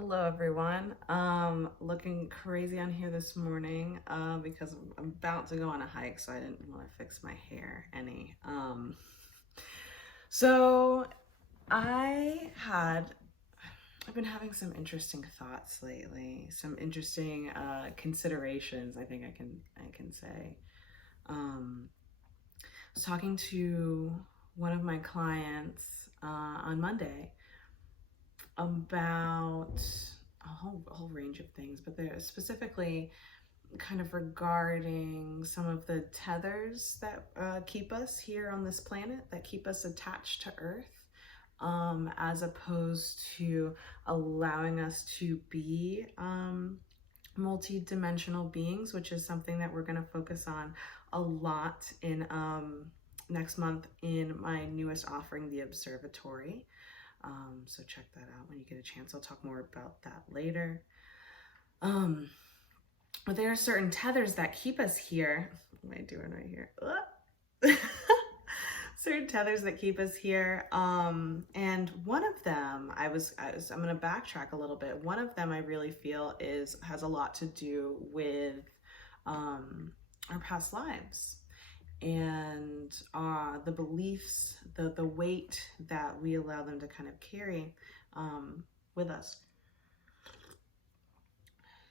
Hello everyone. Looking crazy on here this morning because I'm about to go on a hike, so I didn't want to fix my hair any. So I had I've been having some interesting thoughts lately, some interesting considerations. I think I can say. I was talking to one of my clients on Monday about a whole range of things, but they're specifically kind of regarding some of the tethers that keep us here on this planet, that keep us attached to Earth, as opposed to allowing us to be multi-dimensional beings, which is something that we're going to focus on a lot in next month in my newest offering, the Observatory. So check that out when you get a chance. I'll talk more about that later. Um, but there are certain tethers that keep us here. What am I doing right here? Certain tethers that keep us here. And one of them, I'm going to backtrack a little bit. One of them I really feel has a lot to do with our past lives and the beliefs, the weight that we allow them to kind of carry with us.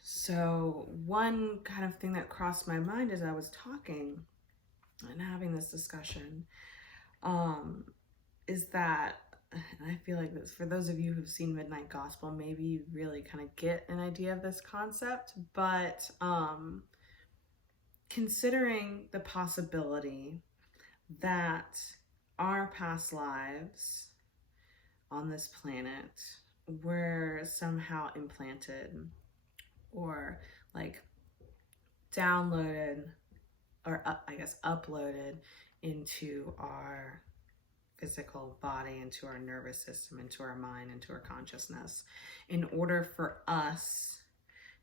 So one kind of thing that crossed my mind as I was talking and having this discussion is that, and I feel like this, for those of you who've seen Midnight Gospel, maybe you really kind of get an idea of this concept, but considering the possibility that our past lives on this planet were somehow implanted or like downloaded or I guess uploaded into our physical body, into our nervous system, into our mind, into our consciousness, in order for us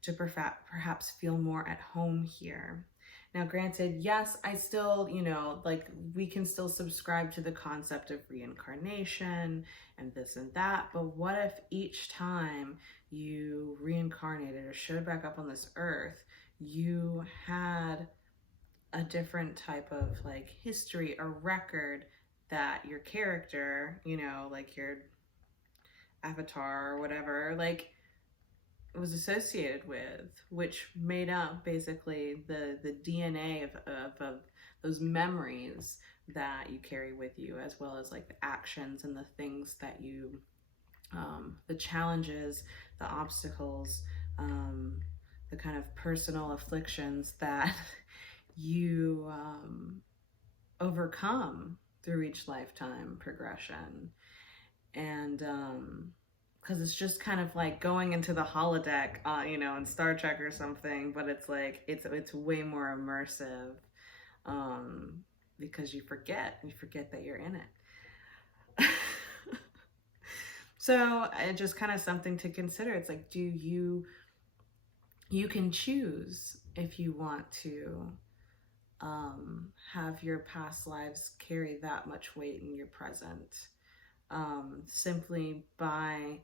to perhaps feel more at home here. Now, granted, yes, I still, like we can still subscribe to the concept of reincarnation and this and that, but what if each time you reincarnated or showed back up on this earth, you had a different type of like history or record that your character, like your avatar or whatever, like was associated with, which made up basically the DNA of those memories that you carry with you, as well as like the actions and the things that you, the challenges, the obstacles, the kind of personal afflictions that you overcome through each lifetime progression. And because it's just kind of like going into the holodeck, in Star Trek or something, but it's like it's way more immersive, because you forget that you're in it. So it's just kind of something to consider. It's like, do you can choose if you want to have your past lives carry that much weight in your present, simply by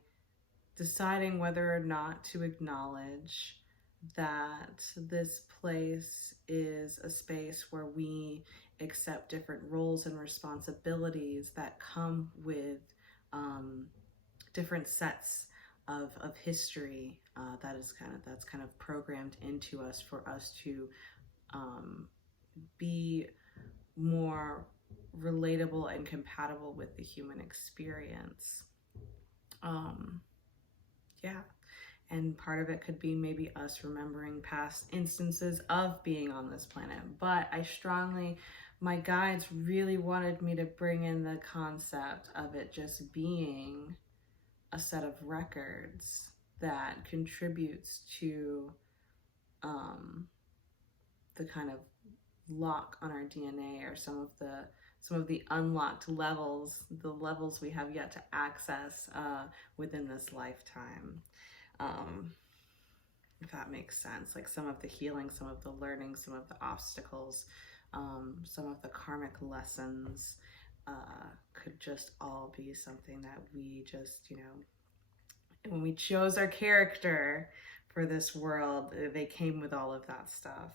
deciding whether or not to acknowledge that this place is a space where we accept different roles and responsibilities that come with different sets of history, that's kind of programmed into us for us to be more relatable and compatible with the human experience. Yeah. And part of it could be maybe us remembering past instances of being on this planet. But my guides really wanted me to bring in the concept of it just being a set of records that contributes to the kind of lock on our DNA, or some of the unlocked levels, the levels we have yet to access within this lifetime. If that makes sense, like some of the healing, some of the learning, some of the obstacles, some of the karmic lessons could just all be something that we just, when we chose our character for this world, they came with all of that stuff.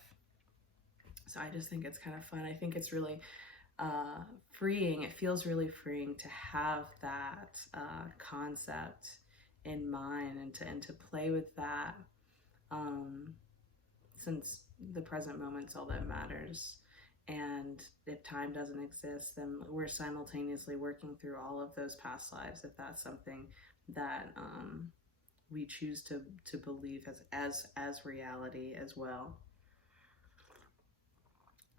So I just think it's kind of fun. I think it's really freeing. It feels really freeing to have that concept in mind, and to play with that, since the present moment's all that matters. And if time doesn't exist, then we're simultaneously working through all of those past lives, if that's something that we choose to believe as reality as well.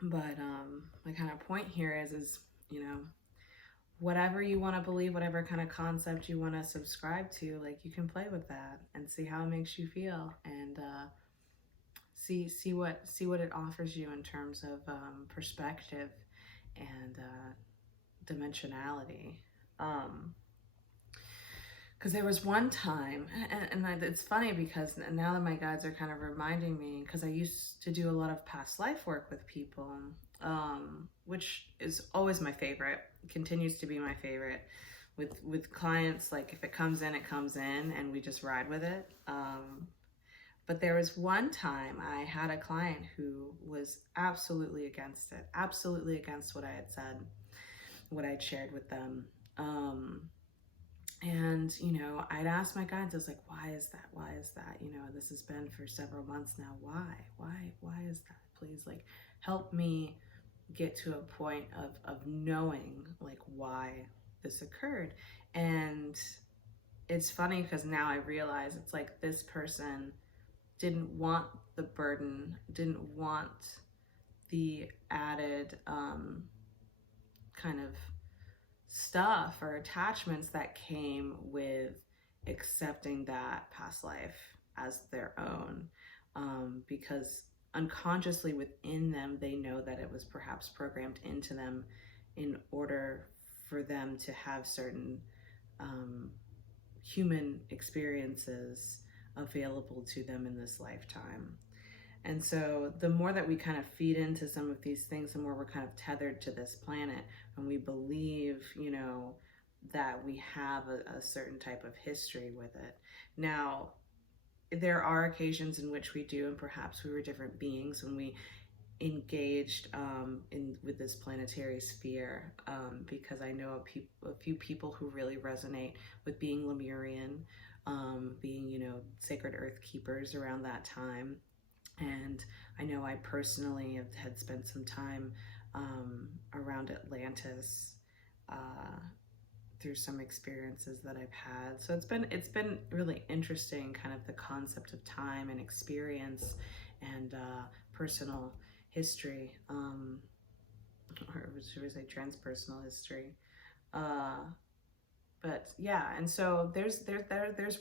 But my kind of point here is, you know, whatever you want to believe, whatever kind of concept you want to subscribe to, like, you can play with that and see how it makes you feel, and see what it offers you in terms of perspective and dimensionality. Because there was one time, and it's funny because now that my guides are kind of reminding me, because I used to do a lot of past life work with people, which is always my favorite, continues to be my favorite. With clients, like, if it comes in, it comes in, and we just ride with it. But there was one time I had a client who was absolutely against it, absolutely against what I had said, what I'd shared with them. And, you know, I'd ask my guides, I was like, why is that? Why is that? You know, this has been for several months now. Why is that? Please, like, help me get to a point of knowing, like, why this occurred. And it's funny because now I realize it's like this person didn't want the burden, didn't want the added kind of stuff or attachments that came with accepting that past life as their own, because unconsciously within them, they know that it was perhaps programmed into them in order for them to have certain human experiences available to them in this lifetime. And so the more that we kind of feed into some of these things, the more we're kind of tethered to this planet, and we believe, you know, that we have a certain type of history with it. Now, there are occasions in which we do, and perhaps we were different beings when we engaged with this planetary sphere, because I know a few people who really resonate with being Lemurian, being, you know, sacred earth keepers around that time. And I know I personally had spent some time around Atlantis through some experiences that I've had. So it's been really interesting, kind of the concept of time and experience and personal history, or should we say transpersonal history. But yeah, and so there's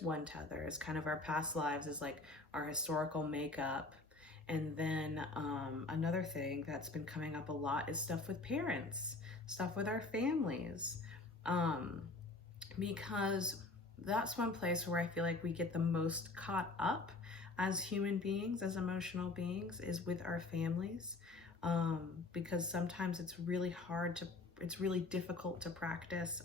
one tether. It's kind of our past lives, is like our historical makeup. And then another thing that's been coming up a lot is stuff with parents, stuff with our families, because that's one place where I feel like we get the most caught up as human beings, as emotional beings, is with our families, because sometimes it's really difficult to practice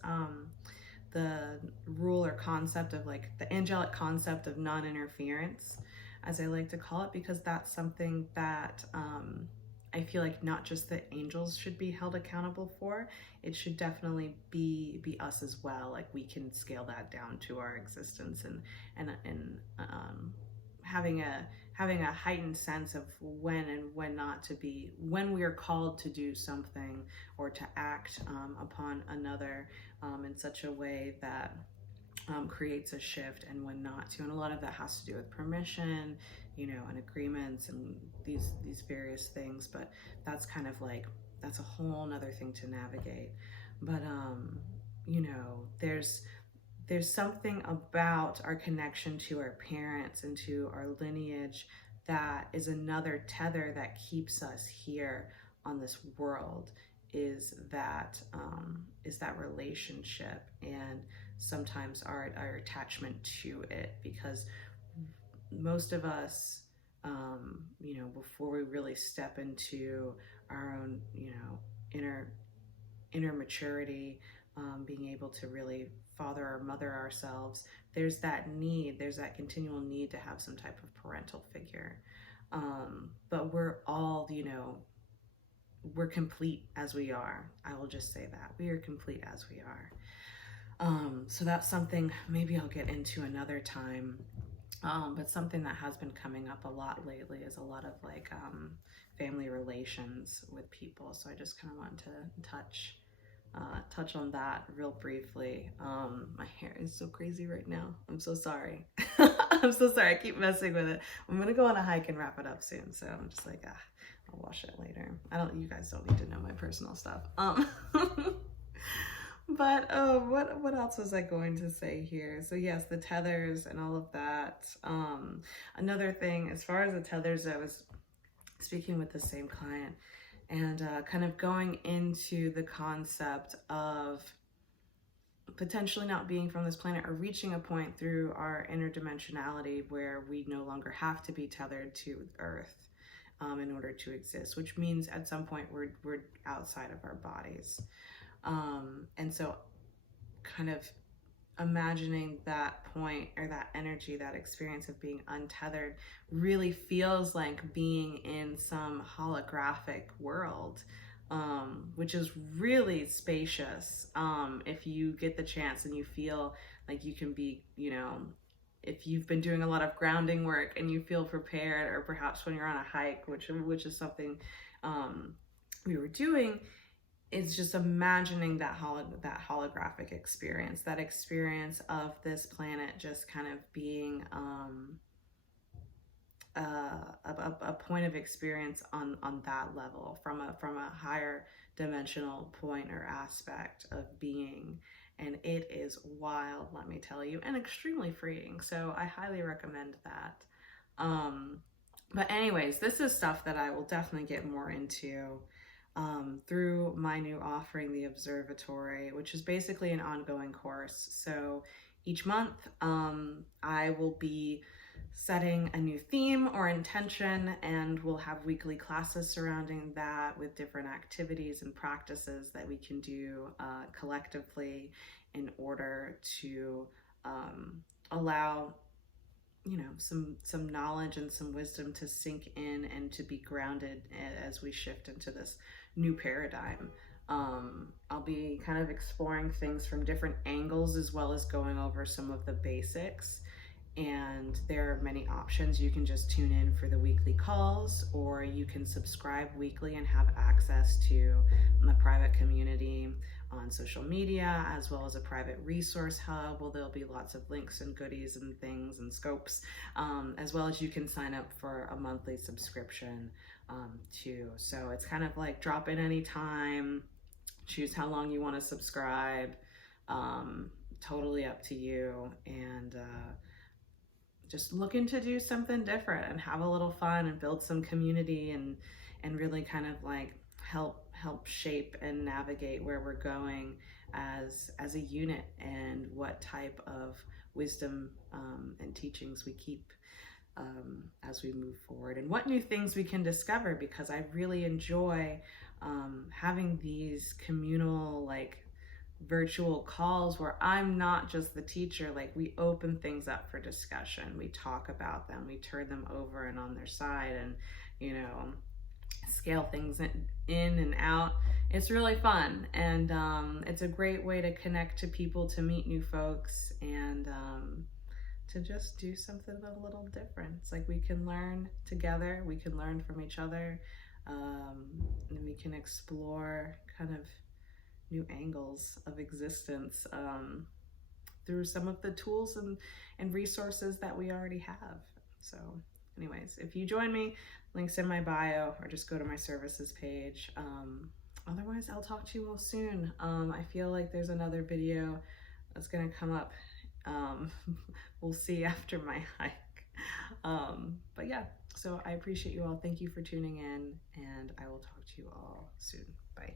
the rule or concept of, like, the angelic concept of non-interference, as I like to call it, because that's something that I feel like not just the angels should be held accountable for, it should definitely be us as well. Like, we can scale that down to our existence, and having a heightened sense of when and when not to be, when we are called to do something or to act upon another in such a way that creates a shift, and when not to. And a lot of that has to do with permission, you know, and agreements and these various things. But that's kind of like, that's a whole nother thing to navigate. But you know, there's something about our connection to our parents and to our lineage that is another tether that keeps us here on this world, is that relationship, and sometimes our attachment to it. Because most of us, you know, before we really step into our own, you know, inner maturity, being able to really father or mother ourselves, there's that need, there's that continual need to have some type of parental figure. But we're all, we're complete as we are. I will just say that. We are complete as we are. So that's something maybe I'll get into another time. But something that has been coming up a lot lately is a lot of like family relations with people. So I just kind of wanted to touch on that real briefly. My hair is so crazy right now. I'm so sorry. I'm so sorry. I keep messing with it. I'm gonna go on a hike and wrap it up soon. So I'm just like, I'll wash it later. You guys don't need to know my personal stuff. But what else was I going to say here? So yes, the tethers and all of that. Another thing, as far as the tethers, I was speaking with the same client and kind of going into the concept of potentially not being from this planet or reaching a point through our interdimensionality where we no longer have to be tethered to Earth in order to exist, which means at some point we're outside of our bodies. And so kind of imagining that point or that energy, that experience of being untethered really feels like being in some holographic world, which is really spacious. If you get the chance and you feel like you can be, if you've been doing a lot of grounding work and you feel prepared, or perhaps when you're on a hike, which is something we were doing, is just imagining that holographic experience, that experience of this planet just kind of being a point of experience on that level from a higher dimensional point or aspect of being. And it is wild, let me tell you, and extremely freeing. So I highly recommend that. But anyways, this is stuff that I will definitely get more into through my new offering, the Observatory, which is basically an ongoing course. So each month I will be setting a new theme or intention, and we'll have weekly classes surrounding that with different activities and practices that we can do collectively in order to allow some knowledge and some wisdom to sink in and to be grounded as we shift into this new paradigm. I'll be kind of exploring things from different angles, as well as going over some of the basics. And there are many options. You can just tune in for the weekly calls, or you can subscribe weekly and have access to the private community on social media, as well as a private resource hub. Well, there'll be lots of links and goodies and things and scopes, as well as you can sign up for a monthly subscription too. So it's kind of like drop in anytime, choose how long you want to subscribe, totally up to you. And just looking to do something different and have a little fun and build some community and really kind of like help shape and navigate where we're going as a unit, and what type of wisdom and teachings we keep as we move forward, and what new things we can discover, because I really enjoy having these communal, like, virtual calls where I'm not just the teacher. Like, we open things up for discussion, we talk about them, we turn them over and on their side, and scale things in and out. It's really fun, and it's a great way to connect to people, to meet new folks, and to just do something a little different. It's like we can learn together, we can learn from each other, and we can explore kind of new angles of existence through some of the tools and resources that we already have. So anyways, if you join me, links in my bio, or just go to my services page. Otherwise, I'll talk to you all soon. I feel like there's another video that's gonna come up. We'll see after my hike. But yeah, so I appreciate you all. Thank you for tuning in, and I will talk to you all soon. Bye.